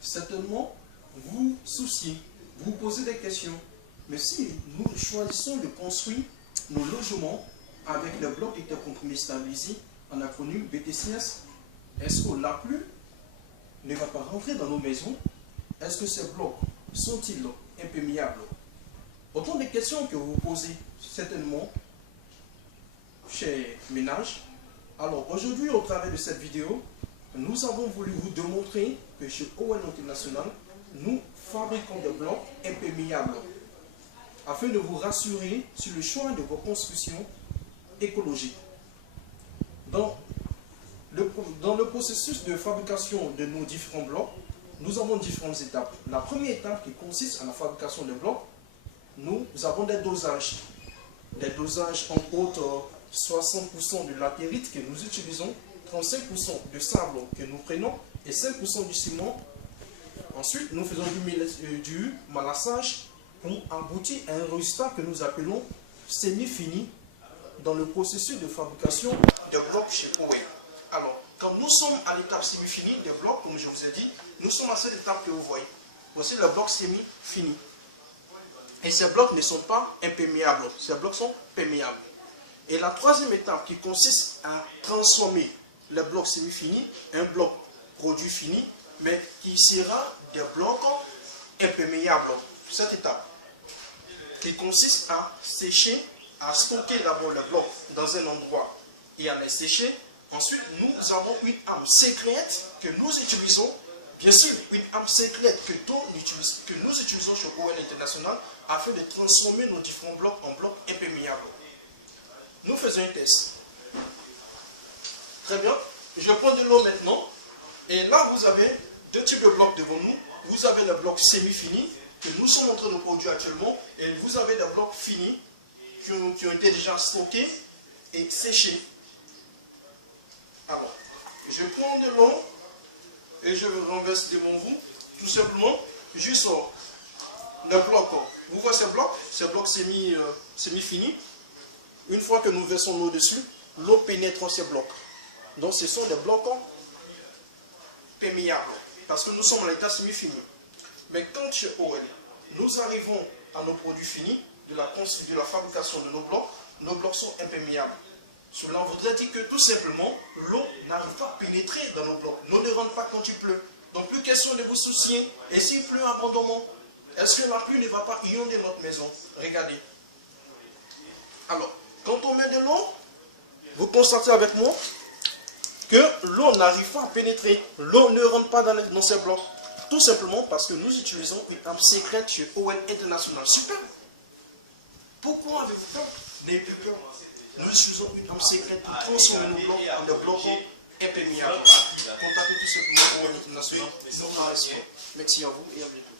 certainement vous souciez, vous posez des questions. Mais si nous choisissons de construire nos logements avec les blocs intercomprimés stabilisés, en acronyme BTCS, est-ce que la pluie ne va pas rentrer dans nos maisons? Est-ce que ces blocs sont-ils imperméables? Autant de questions que vous posez certainement, chers ménages. Alors aujourd'hui, au travers de cette vidéo, nous avons voulu vous démontrer que chez ON International, nous fabriquons des blocs imperméables afin de vous rassurer sur le choix de vos constructions écologiques. Dans le processus de fabrication de nos différents blocs, nous avons différentes étapes. La première étape qui consiste à la fabrication des blocs, nous avons des dosages. Des dosages entre autres 60% de latérite que nous utilisons, 35% de sable que nous prenons et 5% du ciment. Ensuite, nous faisons du malassage pour aboutir à un résultat que nous appelons semi-fini dans le processus de fabrication des blocs chez ON. Alors, quand nous sommes à l'étape semi-finie des blocs, comme je vous ai dit, nous sommes à cette étape que vous voyez. Voici le bloc semi-fini. Et ces blocs ne sont pas imperméables, ces blocs sont perméables. Et la troisième étape qui consiste à transformer le bloc semi-fini, un bloc produit fini, mais qui sera des blocs imperméables. Cette étape qui consiste à sécher, à stocker d'abord le bloc dans un endroit et à les sécher. Ensuite, nous avons une arme secrète que nous utilisons, bien sûr, une arme secrète que nous utilisons chez ON International afin de transformer nos différents blocs en blocs imperméables. Nous faisons un test. Très bien. Je prends de l'eau maintenant. Et là, vous avez deux types de blocs devant nous. Vous avez le bloc semi-fini que nous sommes en train de produire actuellement. Et vous avez des blocs finis qui ont été déjà stockés et séchés. Alors, je prends de l'eau et je le renverse devant vous. Tout simplement, je sors le bloc. Vous voyez ces blocs semi-finis. Une fois que nous versons l'eau dessus, l'eau pénètre dans ces blocs. Donc ce sont des blocs perméables, parce que nous sommes à l'état semi-fini. Mais quand chez ON, nous arrivons à nos produits finis, de la fabrication de nos blocs sont imperméables. Cela voudrait dire que tout simplement, l'eau n'arrive pas à pénétrer dans nos blocs, l'eau ne rentre pas quand il pleut. Donc plus question de vous soucier, et s'il pleut abondamment, est-ce que la pluie ne va pas inonder notre maison? Regardez. Alors, quand on met de l'eau, vous constatez avec moi que l'eau n'arrive pas à pénétrer. L'eau ne rentre pas dans ces blocs. Tout simplement parce que nous utilisons une arme secrète chez ON International. Super. Pourquoi avez-vous peur? N'ayez plus peur. Nous utilisons une arme secrète pour transformer nos blocs en des blocs imperméables. Contactez tout simplement ON International. Nous remercions. Merci à vous et à bientôt.